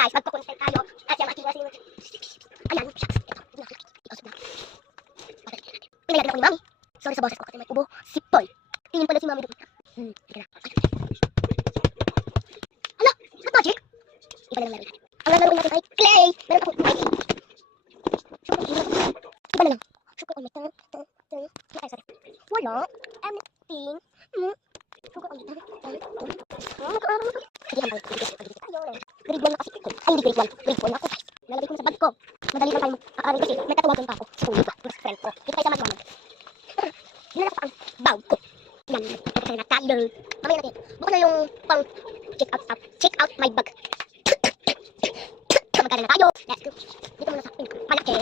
guys, magpo-content tayo. At yung ating asin. Ayan, shucks. Pinalagyan ako ni Mami. Sorry sa boses ko kasi may ubo. Sipol. Tingin pala si Mami doon. Teka na. Hala, is that magic? Iba na lang laro natin. Ang laro natin ay clay. Meron ako clay. Iba na lang. Sugar on my tongue. Wala. Anything. Sugar on my tongue. Sige, hambay. Grade 1 na kasi. Ay, hindi grade 1. Grade 4 na ako, guys. Nalagay ko na sa bag ko. Madali lang tayo mag-aaral kasi may tatawagan pa ako. School ko. Mas friend ko. Dito tayo sa magmamag. Hinanap ko ang bag ko. Yan. Ito na tayo. Mamaya natin. Bukas na yung pang check out my bag. Magkala na tayo. Let's go. Dito muna sa pinakamalaki.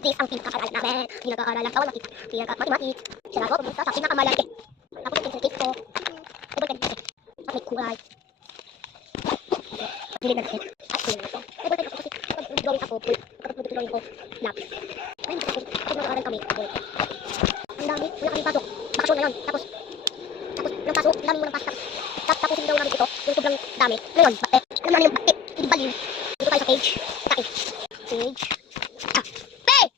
This ang pinaka-aralan namin. Pinaka-aralan kawan natin. Pinaka-mathematics. Siya na ako pumunta sa pinakamalaki. Tapos yung pencil case ko. Ito ka dito. At may kulay. Pagpili na natin. At kulay na ito. Ito ka kasi kapag drawing ako, kapag drawing ako, lapis. Ay, kapag mag-aaral kami, ang dami, wala kaming pasok. Bakasyon ngayon. Tapos, walang pasok, ang daming walang pasok. Tapusin daw namin ito, yung sobrang dami. Ngayon, bakit? Alam namin yung bakit. Hindi baliw. Dito tayo sa page. Page. Page!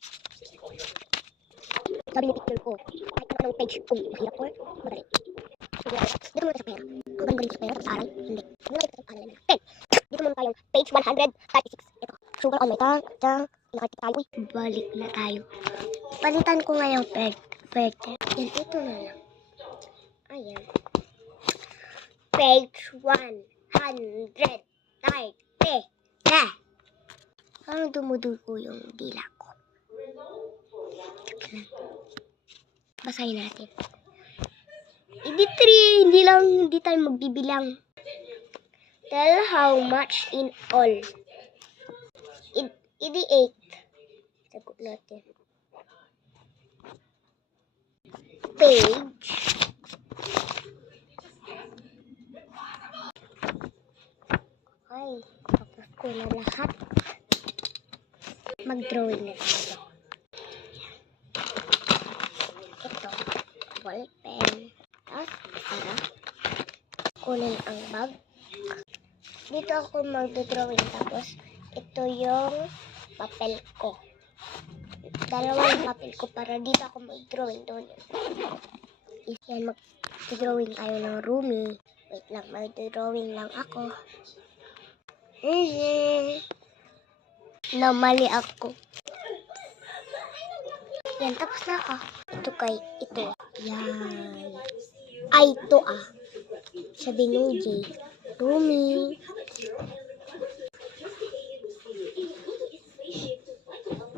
Sabi ni picture ko, kahit ano ng page kung mahirap or madali. Dito muna sa pera. Ang galing-galing ko sa pera, tapos aral. Hindi. Ano lang ito sa aral naman. Pen! Dito muna tayong page 136. Ito. Sugar on my tongue. Pinakita tayo. Uy, balik na tayo. Palitan ko nga yung page. Yan, ito na lang. Ayan. Page 130. Parang dumudugo yung dila ko. Basahin natin. Hindi tayo magbibilang. Tell how much in all. Idi 8. Sagot natin. Page. Ay, tapos ko na lahat. Mag-drawing na tayo. Ito, ball pen. Tapos, para kunin ang bag. Dito ako mag-drawing. Tapos, ito yung papel ko. Dalawang papel ko para dito ako mag-drawing doon. Yan, mag-drawing tayo ng roomie. Wait lang, mag-drawing lang ako. Namali ako. Yan, tapos na ako. Ito. Yan. Ay, ito ah. Sabi ni J. Roomie.